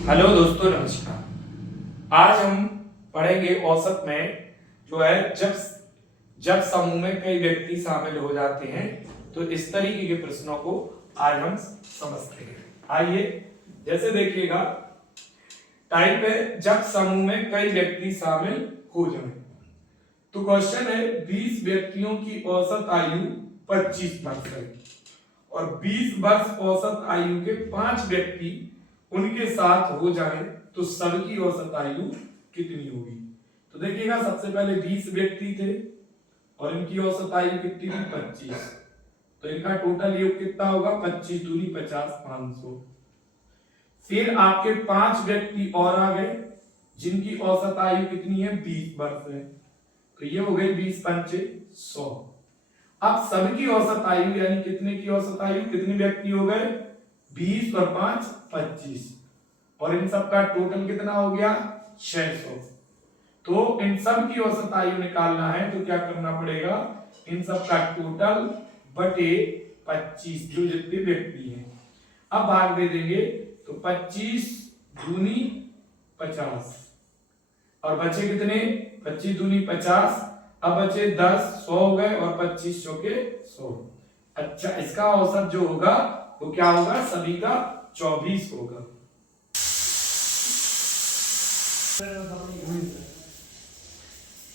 Hello दोस्तों, नमस्कार। आज हम पढ़ेंगे औसत में जो है जब जब समूह में कई व्यक्ति शामिल हो जाते हैं तो इस तरीके के प्रश्नों को आज हम समझते हैं। आइए, जैसे देखिएगा, टाइप है जब समूह में कई व्यक्ति शामिल हो जाएं। तो क्वेश्चन है 20 व्यक्तियों की औसत आयु 25 वर्ष है और 20 वर्ष औसत आयु के 5 व्यक्ति उनके साथ हो जाएं तो सबकी औसत आयु कितनी होगी। तो देखिएगा, सबसे पहले 20 व्यक्ति थे और इनकी औसत आयु कितनी थी 25। तो इनका टोटल योग कितना होगा 25 दूनी 50, 500। फिर आपके 5 व्यक्ति और आ गए जिनकी औसत आयु कितनी है 20 वर्ष है। तो ये हो गए 20 पंचे 100। अब सबकी औसत आयु यानी कितने की औसत आयु, कितने व्यक्ति हो गए 20 और 5 25 और इन सब का टोटल कितना हो गया 600। तो इन सब की औसत आयु निकालना है तो क्या करना पड़ेगा, इन सब का टोटल बटे 25 जो जितने व्यक्ति हैं। अब भाग दे देंगे तो 25 दूनी 50 और बचे कितने 25 दूनी 50। अब बचे 10, 100 हो गए और 25 चौके 100। अच्छा, इसका औसत जो होगा वो क्या होगा, सभी का 24 होगा।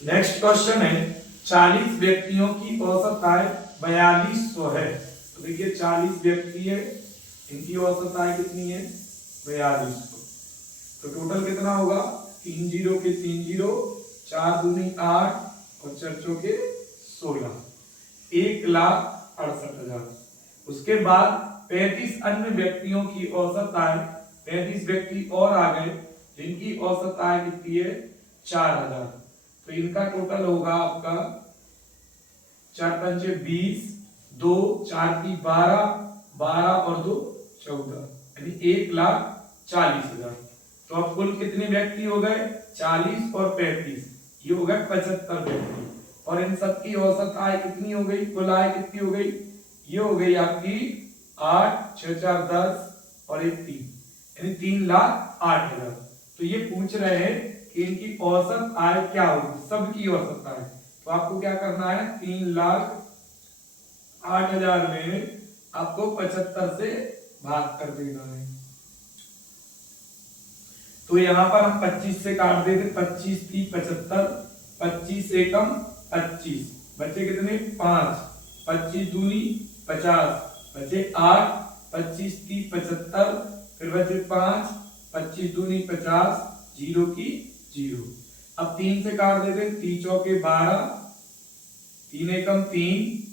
नेक्स्ट क्वेश्चन है 40 व्यक्तियों की औसत आय 4200 है। तो देखिए 40 व्यक्ति है, इनकी औसत आय कितनी है 4200। तो टोटल कितना होगा 3 जीरो के 3 जीरो, 4 दूनी 8 और 4 चौके 16, 1,68,000। उसके बाद 35 अन्य व्यक्तियों की औसत आय, 35 व्यक्ति और आ गए जिनकी औसत आय कितनी है 4000। तो इनका टोटल होगा आपका 4 पंचे 20, 2 4 की 12, 12 और 2 14 यानी 1,40,000। तो अब कुल कितने व्यक्ति हो गए 40 और 35, ये हो गए 75 व्यक्ति। और इन सब की औसत आय कितनी हो गई, कुल आय कितनी हो गई, ये हो गई आपकी 8, 6 4 10 और 1 3 यानी 3,08,000। तो ये पूछ रहे हैं कि इनकी औसत आय क्या होगी, सबकी औसत आय। तो आपको क्या करना है 3,08,000 में आपको 75 से भाग कर देना है। तो यहां पर हम 25 से काट देते, 25 थी 75, 25 से कम 25, बचे कितने 5, 25 दूनी 50, बचे 8, 25 थी 75, फिर बचे 5, 25 दूनी 50, जीरो की जीरो। अब 3 से काट देते, 3 चौके 12, 3 एकम 3,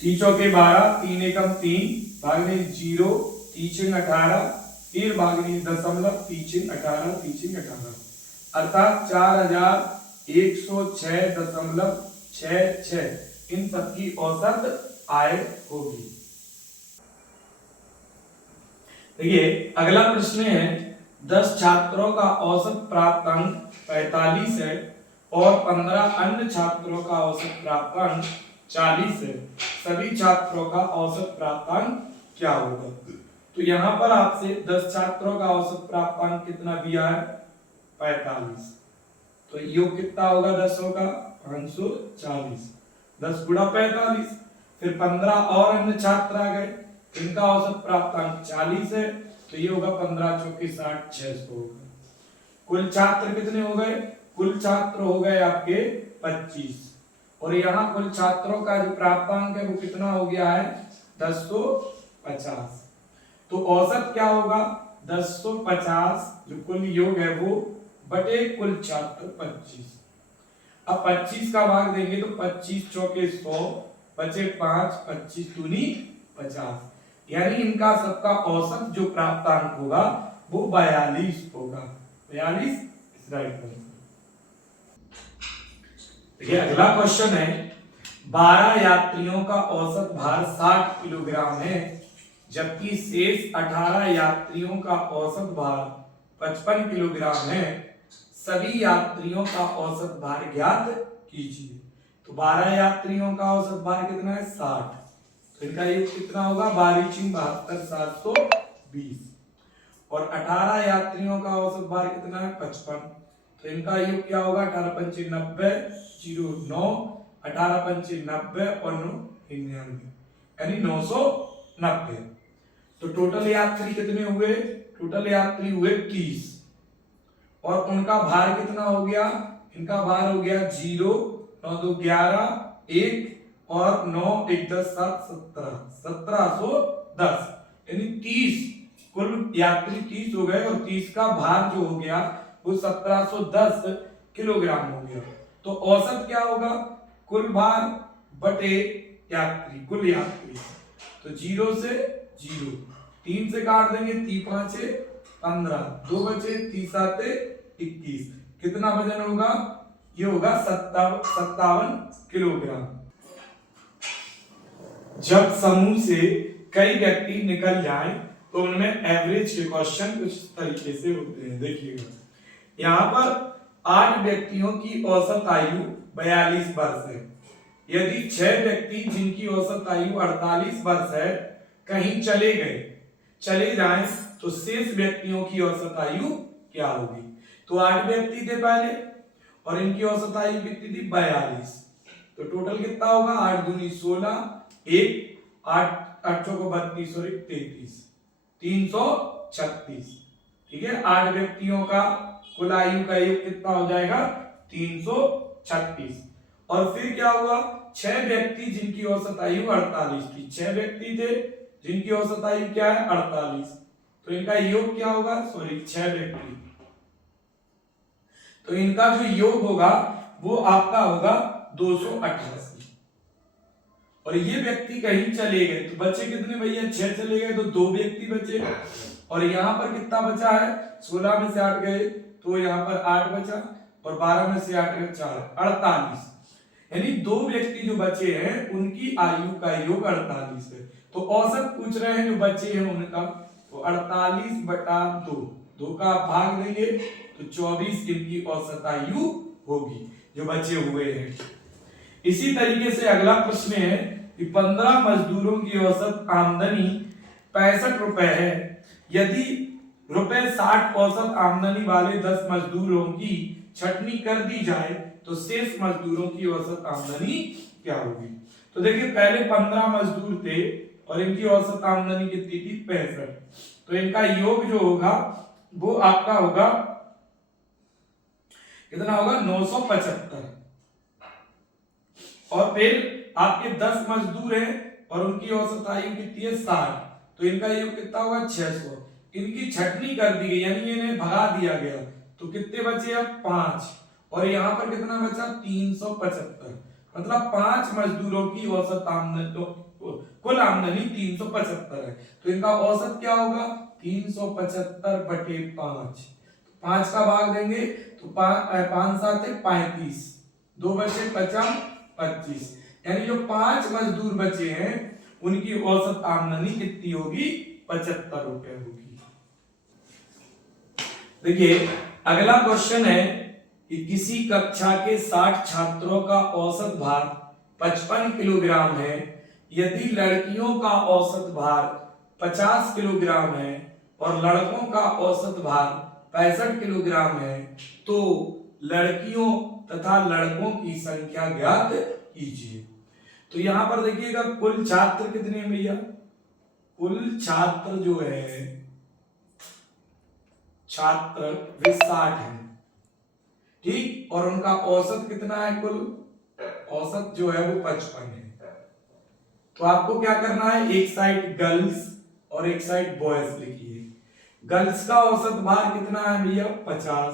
3 चौके 12, 3 एकम 3, भागने 0, 3 18, फिर भागने दशमलव 3 18, 3 18 अर्थात 4106.66 इन सबकी औसत आय होगी। देखिए अगला प्रश्न है 10 छात्रों का औसत प्राप्त अंक 45 है और 15 अन्य छात्रों का औसत प्राप्त अंक 40 है। सभी छात्रों का औसत प्राप्त अंक क्या होगा। तो यहाँ पर आपसे 10 छात्रों का औसत प्राप्त अंक कितना दिया है 45। तो योग कितना होगा 10 का 540, 10 गुणा 45। फिर 15 और अन्य छात्र आ गए, इनका औसत प्राप्त अंक 40 है। तो ये होगा 15 चौके 60, 600 होगा। कुल छात्र कितने हो गए, कुल छात्र हो गए आपके 25 और यहाँ कुल छात्रों का जो प्राप्तांक है वो कितना हो गया है 1050। तो औसत क्या होगा 1050 जो कुल योग है वो बटे कुल छात्र 25। अब 25 का भाग देंगे तो 25 चौके 100, बचे 5, 25 दूनी 50 यानी इनका सबका औसत जो प्राप्तांक होगा वो 42 होगा। 42 इज राइट आंसर। देखिए अगला क्वेश्चन है 12 यात्रियों का औसत भार 60 किलोग्राम है जबकि शेष 18 यात्रियों का औसत भार 55 किलोग्राम है। सभी यात्रियों का औसत भार ज्ञात कीजिए। तो 12 यात्रियों का औसत भार कितना है 60, तो इनका योग कितना होगा 72,720 और 18 यात्रियों का औसत भार कितना है 55। तो इनका योग क्या होगा 18 पंचे 90 09 18 पंचे 90 और 9 99 यानी 990। तो टोटल यात्री कितने हुए? टोटल यात्री हुए 30 और उनका भार कितना हो गया? इनका भार हो गया 0 9 2 11 1 और 9 1 10 7 17 1710 यानी 30 कुल यात्री 30 हो गए और 30 का भार जो हो गया वो 1710 किलोग्राम हो गया। तो औसत क्या होगा? कुल भार बटे यात्री, कुल यात्री। तो 0 से 0 3 से काट देंगे 3 5 15 2 बचे 3 7 21 कितना वजन होगा? ये होगा 57 किलोग्राम। जब समूह से कई व्यक्ति निकल जाएं तो उनमें एवरेज के क्वेश्चन कुछ तरीके से होते हैं। देखिएगा यहाँ पर 8 व्यक्तियों की औसत आयु 42 वर्ष है। यदि 6 व्यक्ति जिनकी औसत आयु 48 वर्ष है कहीं चले जाएं तो शेष व्यक्तियों की औसत आयु क्या होगी? तो 8 व्यक्ति थे पहले और इनकी औसत आयु कितनी थी 42। तो टोटल कितना होगा 8 दूनी 16 1 8 8 चौको 32 और 33 336। ठीक है 8 व्यक्तियों का कुल आयु का योग कितना हो जाएगा 336। और फिर क्या हुआ 6 व्यक्ति जिनकी औसत आयु 48 थी। 6 व्यक्ति थे जिनकी औसत आयु क्या है 48। तो इनका योग क्या होगा 6 व्यक्ति तो इनका जो योग होगा वो आपका होगा 288। और ये व्यक्ति कहीं चले गए तो बचे कितने भैया 6 चले गए तो 2 व्यक्ति बचे और यहाँ पर कितना बचा है 16 में से 8 गए तो यहाँ पर 8 बचा और 12 में से 8 गए 4 48 यानी 2 व्यक्ति जो बचे हैं उनकी आयु का योग 48 है। तो औसत पूछ रहे हैं जो बचे हैं उनका तो 48/2 2 का भाग देंगे तो 24 इनकी औसत आयु होगी जो बचे हुए हैं। इसी तरीके से अगला प्रश्न है कि 15 मजदूरों की औसत आमदनी 65 रुपए है। यदि ₹60 औसत आमदनी वाले 10 मजदूरों की छटनी कर दी जाए तो शेष मजदूरों की औसत आमदनी क्या होगी? तो देखिए पहले 15 मजदूर थे और इनकी औसत आमदनी कितनी थी 65। तो इनका योग जो होगा वो आपका होगा कितना होगा 975 और फिर आपके 10 मजदूर हैं और उनकी औसत आयु कितनी है 60। तो इनका योग कितना होगा 600। इनकी छटनी कर दी गई यानी इन्हें भगा दिया गया तो कितने बचे अब 5 और यहाँ पर कितना बचा 375 मतलब 5 मजदूरों की औसत आमदनी कुल आमदनी 375 है। तो इनका औसत क्या होगा 375/5 5 का भाग देंगे तो 5 7 35 2 बचे 25 यानी जो 5 मजदूर बचे हैं उनकी औसत आमदनी कितनी होगी 75 रुपए होगी। देखिए अगला क्वेश्चन है कि किसी कक्षा के 60 छात्रों का औसत भार 55 किलोग्राम है। यदि लड़कियों का औसत भार 50 किलोग्राम है और लड़कों का औसत भार 65 किलोग्राम है तो लड़कियों तथा लड़कों की संख्या ज्ञात कीजिए। तो यहां पर देखिएगा कुल छात्र कितने हैं भैया? कुल छात्र जो है छात्र वे 60 हैं ठीक और उनका औसत कितना है? कुल औसत जो है वो 55 है। तो आपको क्या करना है एक साइड गर्ल्स और एक साइड बॉयज लिखिए। गर्ल्स का औसत भार कितना है भैया 50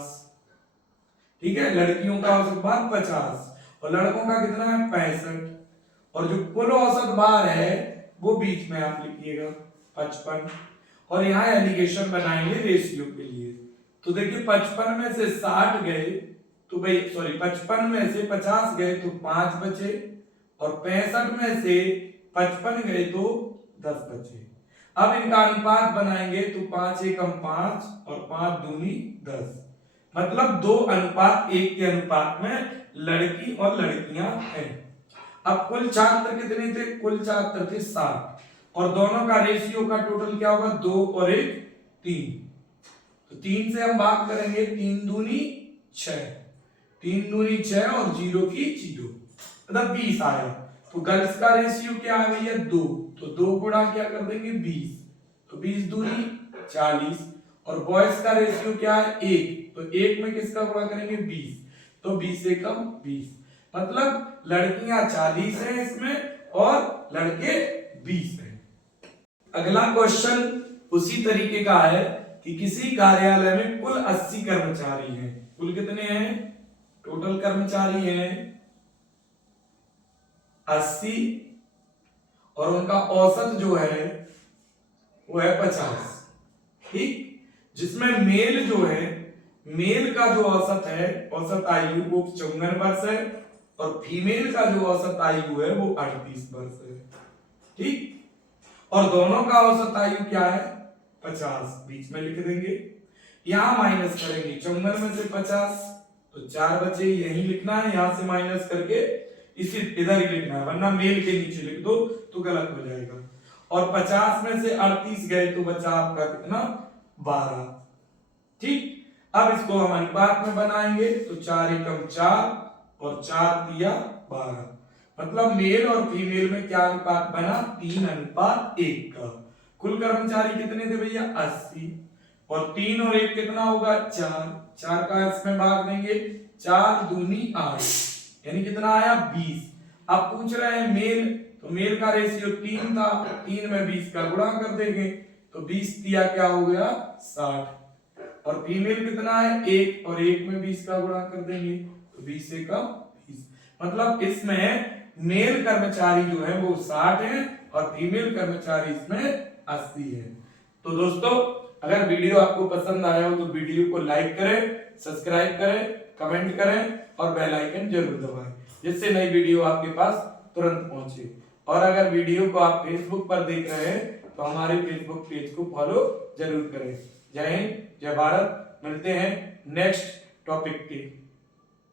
ठीक है लड़कियों का औसत भार 50 और लड़कों का कितना है 65 और जो कुल औसत भार है वो बीच में आप लिखिएगा 55 और यहाँ एलिगेशन बनाएंगे रेशियो के लिए। तो देखिए 55 में से 60 गए तो भाई 55 में से 50 गए तो 5 बचे और 65 में से 55 गए तो 10 बचे। अब इनका अनुपात बनाएंगे तो 5 एकम 5 और 5 दूनी 10 मतलब 2:1 के अनुपात में लड़की और लड़कियां हैं। अब कुल छात्र कितने थे, कुल छात्र थे 7 और दोनों का रेशियो का टोटल क्या होगा 2 और 1 3। तो 3 से हम भाग करेंगे, 3 दूनी 6, 3 दूनी 6 और 0 की 0 मतलब 20 आया। तो गर्ल्स का रेशियो क्या है भैया 2, तो 2 गुणा क्या कर देंगे 20, तो 20 दूनी 40 और बॉयज का रेशियो क्या है 1, तो 1 में किसका गुणा करेंगे 20, तो 20 से कम 20 मतलब लड़कियां 40 हैं इसमें और लड़के 20 हैं। अगला क्वेश्चन उसी तरीके का है कि किसी कार्यालय में कुल 80 कर्मचारी हैं, कुल कितने हैं, टोटल कर्मचारी हैं 80 और उनका औसत जो है वो है 50, ठीक। जिसमें मेल जो है, मेल का जो औसत है, औसत आयु वो 54 वर्ष है और फीमेल का जो औसत आयु है वो 38 वर्ष है, ठीक। और दोनों का औसत आयु क्या है 50, बीच में लिख देंगे, यहां माइनस करेंगे 54 में से 50 तो 4 बचे, यही लिखना है, यहां से माइनस करके इसी इधर ही लिखना है, वरना मेल के नीचे लिख दो तो गलत हो जाएगा। और 50 में से 38 गए तो बचा आपका कितना 12, ठीक। अब इसको हम अनुपात में बनाएंगे तो 4 एकम 4 और 4 दिया 12, मतलब मेल और फीमेल में क्या अनुपात बना 3:1 का। कुल कर्मचारी कितने थे भैया 80 और 3 और 1 कितना होगा 4, 4 का इसमें भाग देंगे, 4 दूनी 8 यानी कितना आया 20। अब पूछ रहे हैं मेल, तो मेल का रेशियो 3 था, 3 में 20 का गुणा कर देंगे तो 20 दिया क्या हो गया 60 और फीमेल कितना है 1 और 1 में 20 का गुणा कर देंगे तो 20 से कम 20, मतलब इसमें मेल कर्मचारी जो है वो 60 है और फीमेल कर्मचारी इसमें 80 है। तो दोस्तों अगर वीडियो आपको पसंद आया हो तो वीडियो को लाइक करें, सब्सक्राइब करें, कमेंट करें और बेल आइकन जरूर दबाएं जिससे नई वीडियो आपके पास तुरंत पहुंचे। और अगर वीडियो को आप फेसबुक पर देख रहे हैं तो हमारे फेसबुक पेज को फॉलो जरूर करें। जय हिंद, जय भारत, मिलते हैं नेक्स्ट टॉपिक के।